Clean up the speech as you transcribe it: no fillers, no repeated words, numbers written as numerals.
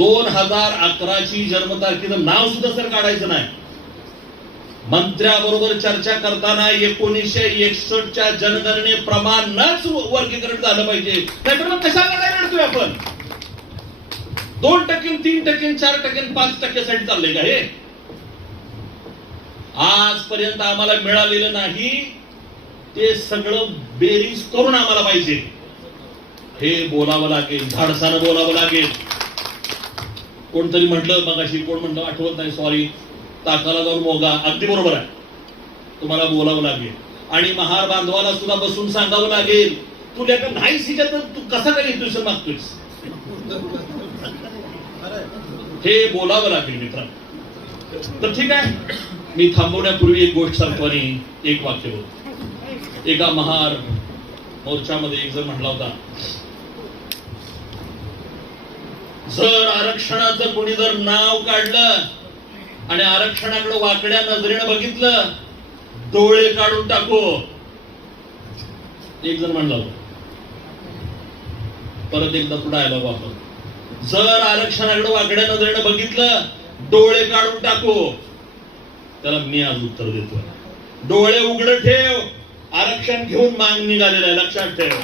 2011ची जन्मतारखेचं नाव सुद्धा सर काढायचं नाही. मंत्र्याबरोबर चर्चा करताना 1961च्या जनगणनेप्रमाणेच वर्गीकरण झालं पाहिजे. नाहीतर मग कशाला काय रडतोय आपण? 2%, 3%, 4%, 5% चाललंय का हे? आजपर्यंत आम्हाला मिळालेलं नाही ते सगळं बेरीज करून आम्हाला पाहिजे. हे बोलावं लागेल, धाडसानं बोलावं लागेल. कोणतरी म्हटलं मगाशी, कोण म्हटलं आठवत नाही, सॉरी, ताकाला जाऊन मोगा. अगदी बरोबर आहे, तुम्हाला बोलावं लागेल आणि महार बांधवाला सुद्धा बसून सांगावं लागेल, तुला का नाही शिकत तू कसा काय घेतोय मागतोयस, हे बोलावं लागेल मित्रांनो. तर ठीक आहे, मी थांबवण्यापूर्वी एक गोष्ट सांगतो आणि एक वाक्य बोलतो. एका महार मोर्चामध्ये एक जण म्हटला होता, जर आरक्षणाचं कोणी जर नाव काढलं आणि आरक्षणाकडे वाकड्या नजरेनं बघितलं, डोळे काढून टाकू. एक जण म्हणला होता. परत एकदा पुढे आला आपण, जर आरक्षणाकडे वाकड्या नजरेनं बघितलं, डोळे काढून टाकू. त्याला मी आज उत्तर देतो, डोळे उघड ठेव, आरक्षण घेऊन मागणी निघालेलं आहे, लक्षात ठेव.